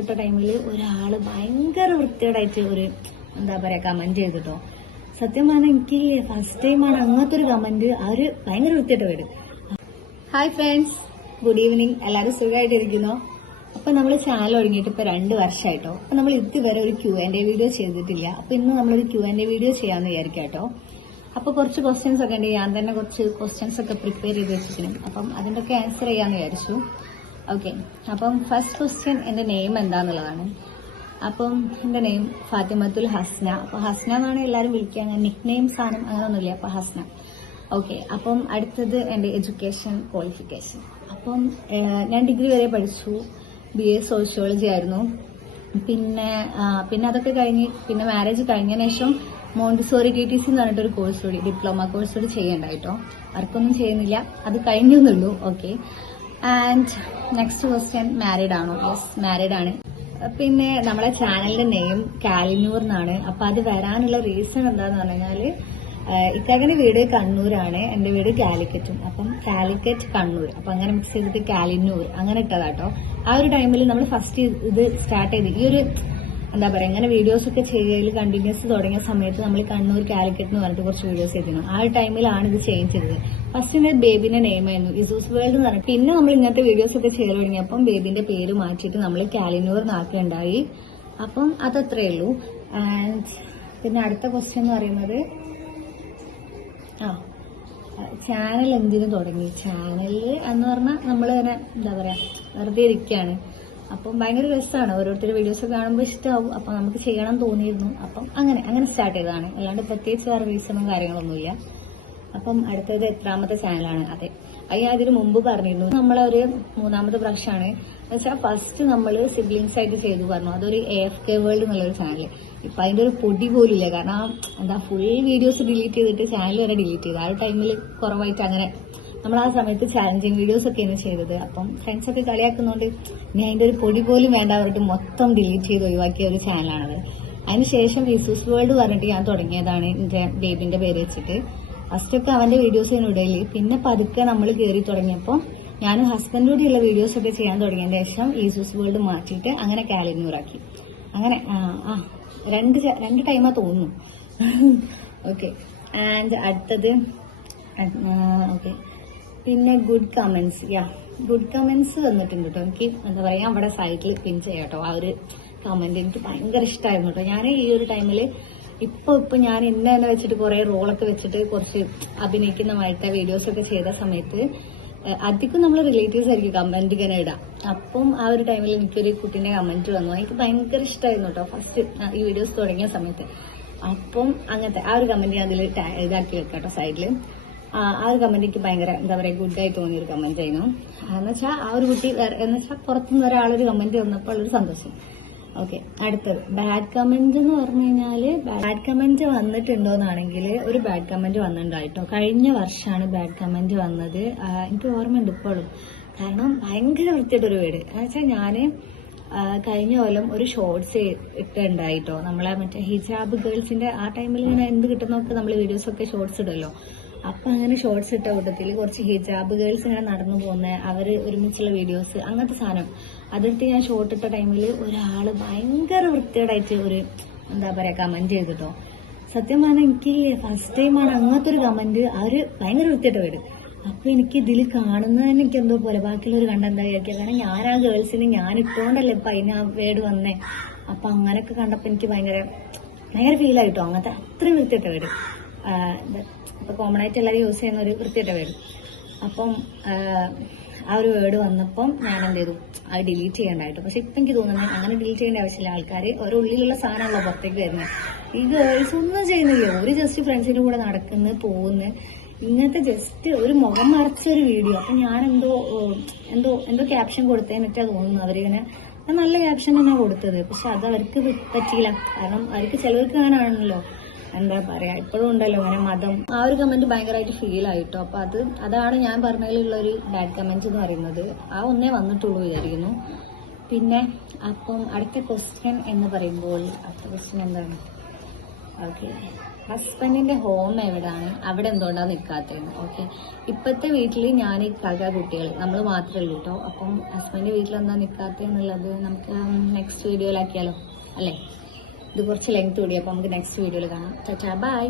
ഇട്ട ടൈമിൽ ഒരാള് ഭയങ്കര വൃത്തികേടായിട്ട് ഒരു എന്താ പറയാ കമന്റ് ചെയ്തിട്ടോ. സത്യം പറഞ്ഞാൽ എനിക്ക് ഫസ്റ്റ് ടൈമാണ് അങ്ങനത്തെ ഒരു കമന്റ്. ആ ഒരു ഭയങ്കര വൃത്തിയായിട്ട് വരും. Hi friends, good evening. എല്ലാവരും സുഖമായിട്ടിരിക്കുന്നോ? അപ്പൊ നമ്മൾ ചാനൽ തുടങ്ങിയിട്ട് ഇപ്പൊ 2 വർഷമായിട്ടോ. അപ്പൊ നമ്മൾ ഇതുവരെ ഒരു Q&A വീഡിയോ ചെയ്തിട്ടില്ല. അപ്പൊ ഇന്ന് നമ്മളൊരു Q&A വീഡിയോ ചെയ്യാന്ന് വിചാരിക്കാട്ടോ. അപ്പൊ കുറച്ച് ക്വസ്റ്റ്യൻസ് ഒക്കെ ഉണ്ട്. ഞാൻ തന്നെ കുറച്ച് ക്വസ്റ്റ്യൻസ് ഒക്കെ പ്രിപ്പയർ ചെയ്ത് വെച്ചിരിക്കണം. അപ്പം അതിൻ്റെയൊക്കെ ആൻസർ ചെയ്യാന്ന് വിചാരിച്ചു. ഓക്കെ, അപ്പം ഫസ്റ്റ് ക്വസ്റ്റ്യൻ എന്റെ നെയിം എന്താന്നുള്ളതാണ്. അപ്പം എന്റെ നെയിം ഫാത്തിമത്തുൽ ഹസ്ന. അപ്പൊ ഹസ്ന എന്നാണ് എല്ലാവരും വിളിക്കുക. അങ്ങനെ നിക് നെയിം സാധനം അങ്ങനെ ഒന്നുമില്ല. അപ്പൊ ഹസ്ന. ഓക്കെ, അപ്പം അടുത്തത് എന്റെ എഡ്യൂക്കേഷൻ ക്വാളിഫിക്കേഷൻ. അപ്പം ഞാൻ ഡിഗ്രി വരെ പഠിച്ചു. BA സോഷ്യോളജി ആയിരുന്നു. പിന്നെ അതൊക്കെ കഴിഞ്ഞ് പിന്നെ മാരേജ് കഴിഞ്ഞതിന് ശേഷം മോണ്ടിസോറി TTC എന്ന് പറഞ്ഞിട്ടൊരു കോഴ്സ് കൂടി, ഡിപ്ലോമ കോഴ്സ് കൂടി ചെയ്യണ്ടായിട്ടോ. വർക്കൊന്നും ചെയ്യുന്നില്ല, അത് കഴിഞ്ഞുള്ളൂ. Okay, and next question, married ആണോ? യെസ്, മാരീഡ് ആണ്. പിന്നെ നമ്മുടെ ചാനലിന്റെ നെയിം കാലിനൂർ എന്നാണ്. അപ്പൊ അത് വരാനുള്ള റീസൺ എന്താന്ന് പറഞ്ഞാല് ഇക്കാക്കന്റെ വീട് കണ്ണൂരാണ്, എന്റെ വീട് കാലിക്കറ്റും. അപ്പം കാലിക്കറ്റ് കണ്ണൂർ, അപ്പൊ അങ്ങനെ മിക്സ് ചെയ്തിട്ട് കാലിനൂർ അങ്ങനെ ഇട്ടതാട്ടോ. ആ ഒരു ടൈമിൽ നമ്മൾ ഫസ്റ്റ് ഇത് സ്റ്റാർട്ട് ചെയ്ത് ഈ ഒരു എന്താ പറയാ ഇങ്ങനെ വീഡിയോസ് ഒക്കെ ചെയ്യൽ കണ്ടിന്യൂസ് തുടങ്ങിയ സമയത്ത് നമ്മൾ കണ്ണൂർ കാലിക്കറ്റ് എന്ന് പറഞ്ഞിട്ട് കുറച്ച് വീഡിയോസ് ചെയ്തിരുന്നു. ആ ഒരു ടൈമിലാണ് ഇത് ചേഞ്ച് ചെയ്തത്. ഫസ്റ്റ് ബേബിന്റെ നെയിം ആയിരുന്നു ഇസൂസ് വേൾഡ് എന്ന് പറഞ്ഞു. പിന്നെ നമ്മൾ ഇങ്ങനത്തെ വീഡിയോസ് ഒക്കെ ചെയ്ത് തുടങ്ങിയപ്പം ബേബിന്റെ പേര് മാറ്റിയിട്ട് നമ്മൾ കാലിനൂർ നാക്കുണ്ടായി. അപ്പം അതത്രേ ഉള്ളൂ. ആൻഡ് പിന്നെ അടുത്ത ക്വസ്റ്റ്യൻ എന്ന് പറയുന്നത് ചാനൽ എന്തിനു തുടങ്ങി? ചാനലില് എന്ന് പറഞ്ഞാൽ നമ്മൾ തന്നെ എന്താ പറയാ വെറുതെ ഇരിക്കുകയാണ്. അപ്പം ഭയങ്കര രസമാണ്, ഓരോരുത്തർ വീഡിയോസ് കാണുമ്പോൾ ഇഷ്ടമാവും. അപ്പൊ നമുക്ക് ചെയ്യണം തോന്നിയിരുന്നു. അപ്പം അങ്ങനെ സ്റ്റാർട്ട് ചെയ്തതാണ്. അല്ലാണ്ട് പ്രത്യേകിച്ച് വേറെ റീസണും കാര്യങ്ങളൊന്നുമില്ല. അപ്പം അടുത്തത് എത്രാമത്തെ ചാനലാണ്? അതെ, അത് ഞാൻ ഇതിന് മുമ്പ് പറഞ്ഞിരുന്നു. നമ്മളൊരു 3ാമത്തെ പ്രാവശ്യമാണ്. എന്നുവെച്ചാൽ ഫസ്റ്റ് നമ്മൾ സിബ്ലിങ്സ് ആയിട്ട് ചെയ്തു പറഞ്ഞു. അതൊരു AFK വേൾഡ് എന്നുള്ളൊരു ചാനൽ. ഇപ്പൊ അതിന്റെ ഒരു പൊടി പോലും ഇല്ല. കാരണം എന്താ ഫുൾ വീഡിയോസ് ഡിലീറ്റ് ചെയ്തിട്ട് ചാനൽ വരെ ഡിലീറ്റ് ചെയ്തു. ആ ഒരു ടൈമിൽ കുറവായിട്ട് അങ്ങനെ നമ്മൾ ആ സമയത്ത് ചാലഞ്ചിങ് വീഡിയോസ് ഒക്കെയാണ് ചെയ്തത്. അപ്പം ഫ്രണ്ട്സ് ഒക്കെ കളിയാക്കുന്നതുകൊണ്ട് ഞാൻ അതിന്റെ ഒരു പൊടി പോലും വേണ്ട പറഞ്ഞിട്ട് മൊത്തം ഡിലീറ്റ് ചെയ്ത് ഒഴിവാക്കിയ ഒരു ചാനലാണത്. അതിനുശേഷം ഇസൂസ് വേൾഡ് പറഞ്ഞിട്ട് ഞാൻ തുടങ്ങിയതാണ് എന്റെ ബേബിന്റെ പേര് വെച്ചിട്ട്. ഫസ്റ്റ് ഒക്കെ അവന്റെ വീഡിയോസ് ഞാൻ ഇടയില്. പിന്നെ പതുക്കെ നമ്മൾ കയറി തുടങ്ങിയപ്പോൾ ഞാനും ഹസ്ബൻഡോടെയുള്ള വീഡിയോസ് ഒക്കെ ചെയ്യാൻ തുടങ്ങിയതിന് ശേഷം ഇസൂസ് വേൾഡ് മാറ്റിയിട്ട് അങ്ങനെ കാലിനൂറാക്കി. അങ്ങനെ രണ്ട് ടൈമാ തോന്നുന്നു. ഓക്കെ, ആൻഡ് അടുത്തത് ഓക്കെ, പിന്നെ ഗുഡ് കമന്റ്സ്. ഗുഡ് കമന്റ്സ് വന്നിട്ടുണ്ട് കേട്ടോ. എനിക്ക് എന്താ പറയാ അവിടെ സൈറ്റിൽ പിൻ ചെയ്യാം കേട്ടോ. ആ ഒരു കമന്റ് എനിക്ക് ഭയങ്കര ഇഷ്ടമായിരുന്നു കേട്ടോ. ഞാൻ ഈ ഒരു ടൈമില് ഇപ്പൊ ഞാൻ ഇന്നെ വെച്ചിട്ട് കുറെ റോളൊക്കെ വെച്ചിട്ട് കുറച്ച് അഭിനയിക്കുന്നതായിട്ട് വീഡിയോസ് ഒക്കെ ചെയ്ത സമയത്ത് അധികം നമ്മൾ റിലേറ്റീവ്സ് ആയിരിക്കും കമന്റ് ഇങ്ങനെ ഇടാം. അപ്പം ആ ഒരു ടൈമിൽ എനിക്കൊരു കുട്ടീന്റെ കമന്റ് വന്നു. എനിക്ക് ഭയങ്കര ഇഷ്ടമായിരുന്നു കേട്ടോ ഫസ്റ്റ് ഈ വീഡിയോസ് തുടങ്ങിയ സമയത്ത്. അപ്പം അങ്ങനത്തെ ആ ഒരു കമന്റ് ഞാൻ അതിൽ ഇതാക്കി വെക്കാം കേട്ടോ സൈഡില്. ആ ഒരു കമന്റ് എനിക്ക് ഭയങ്കര എന്താ പറയാ ഗുഡായി തോന്നിയ ഒരു കമന്റ് ആയിരുന്നു. എന്നുവെച്ചാൽ ആ ഒരു കുട്ടി എന്നുവെച്ചാൽ പുറത്തുനിന്ന് ഒരാളൊരു കമന്റ് വന്നപ്പോൾ ഒരു സന്തോഷം. ഓക്കെ, അടുത്തത് ബാഡ് കമന്റ് എന്ന് പറഞ്ഞു കഴിഞ്ഞാല് ബാഡ് കമന്റ് വന്നിട്ടുണ്ടോന്നാണെങ്കിൽ ഒരു ബാഡ് കമന്റ് വന്നിട്ടുണ്ടായിട്ടോ. കഴിഞ്ഞ വർഷമാണ് ബാഡ് കമന്റ് വന്നത്. എനിക്ക് ഓർമ്മയുണ്ട് ഇപ്പോഴും. കാരണം ഭയങ്കര വൃത്തിയായിട്ടൊരു വീട്. എന്നുവെച്ചാൽ ഞാന് കഴിഞ്ഞ കൊല്ലം ഒരു ഷോർട്സ് ഇട്ടുണ്ടായിട്ടോ. നമ്മളെ മറ്റേ ഹിജാബ് ഗേൾസിന്റെ ആ ടൈമിൽ ഇങ്ങനെ എന്ത് കിട്ടുന്നൊക്കെ നമ്മൾ വീഡിയോസ് ഒക്കെ ഷോർട്സ് ഇടുമല്ലോ. അപ്പൊ അങ്ങനെ ഷോർട്സ് ഇട്ട കൂട്ടത്തിൽ കുറച്ച് ഹിജാബ് ഗേൾസ് ഇങ്ങനെ നടന്നു പോകുന്ന അവര് ഒരുമിച്ചുള്ള വീഡിയോസ് അങ്ങനത്തെ സാധനം അതെടുത്ത് ഞാൻ ഷോർട്ട് ഇട്ട ടൈമിൽ ഒരാള് ഭയങ്കര വൃത്തികേടായിട്ട് ഒരു എന്താ പറയാ കമന്റ് ചെയ്തിട്ടോ. സത്യം പറഞ്ഞാൽ എനിക്ക് ഫസ്റ്റ് ടൈമാണ് അങ്ങനത്തെ ഒരു കമന്റ്. അവര് ഭയങ്കര വൃത്തിയായിട്ട് വരും. അപ്പൊ എനിക്ക് ഇതിൽ കാണുന്നതിന് എനിക്ക് എന്തോ പോലെ ബാക്കിയുള്ളവർ കണ്ട എന്താ വിചാരിക്കുക. കാരണം ഞാൻ ആ ഗേൾസിന് ഞാൻ ഇട്ടുകൊണ്ടല്ലേ ഇപ്പൊ അതിന് ആ വേർഡ് വന്നേ. അപ്പൊ അങ്ങനെയൊക്കെ കണ്ടപ്പോ എനിക്ക് ഭയങ്കര ഫീൽ ആയിട്ടോ. അങ്ങനത്തെ അത്രയും വൃത്തിയായിട്ട് വരും. ഇപ്പൊ കോമൺ ആയിട്ട് എല്ലാവരും യൂസ് ചെയ്യുന്ന ഒരു വൃത്തിയായിട്ട് വരും. അപ്പം ആ ഒരു വേർഡ് വന്നപ്പം ഞാൻ എന്ത് ചെയ്തു, അത് ഡിലീറ്റ് ചെയ്യണ്ടായിട്ട്. പക്ഷെ ഇപ്പൊ എനിക്ക് തോന്നുന്നത് അങ്ങനെ ഡിലീറ്റ് ചെയ്യേണ്ട ആവശ്യമില്ല. ആൾക്കാർ ഓരോ ഉള്ളിലുള്ള സാധനമല്ലോ പുറത്തേക്ക് വരുന്നത്. ഈ ഗേൾസ് ഒന്നും ചെയ്യുന്നില്ല. ഒരു ജസ്റ്റ് ഫ്രണ്ട്സിന്റെ കൂടെ നടക്കുന്നു പോകുന്നു. ഇങ്ങനത്തെ ജസ്റ്റ് ഒരു മുഖം മറച്ചൊരു വീഡിയോ. അപ്പൊ ഞാൻ എന്തോ ക്യാപ്ഷൻ കൊടുത്തതിനിട്ടാ തോന്നുന്നു അവരിങ്ങനെ നല്ല ക്യാപ്ഷൻ തന്നെ കൊടുത്തത്. പക്ഷെ അത് അവർക്ക് പറ്റിയില്ല. കാരണം അവർക്ക് ചിലവർക്ക് അങ്ങനെയാണല്ലോ എന്താ പറയാ ഇപ്പോഴും ഉണ്ടല്ലോ അങ്ങനെ മതം. ആ ഒരു കമന്റ് ഭയങ്കരമായിട്ട് ഫീൽ ആയിട്ടോ. അപ്പൊ അതാണ് ഞാൻ പറഞ്ഞതിലുള്ള ഒരു ബാഡ് കമന്റ് എന്ന് പറയുന്നത്. ആ ഒന്നേ വന്നിട്ടുള്ളൂ വിചാരിക്കുന്നു. പിന്നെ അപ്പം അടുത്ത ക്വസ്റ്റ്യൻ എന്ന് പറയുമ്പോൾ അടുത്ത ക്വസ്റ്റ്യൻ എന്താണ്? ഓക്കെ, ഹസ്ബൻഡിന്റെ ഹോം എവിടാണ്, അവിടെ എന്തുകൊണ്ടാണ് നിൽക്കാത്തതെന്ന്. ഓക്കെ, ഇപ്പോഴത്തെ വീട്ടിൽ ഞാൻ കാക്ക കുട്ടികൾ നമ്മൾ മാത്രമേ ഉള്ളൂ കേട്ടോ. അപ്പം ഹസ്ബൻഡ് വീട്ടിൽ എന്താ നിൽക്കാത്തതെന്നുള്ളത് നമുക്ക് നെക്സ്റ്റ് വീഡിയോയിലാക്കിയാലോ അല്ലേ? ഇത് കുറച്ച് ലെങ്ത് കൂടി, അപ്പം നമുക്ക് നെക്സ്റ്റ് വീഡിയോയിൽ കാണാം. Tata bye.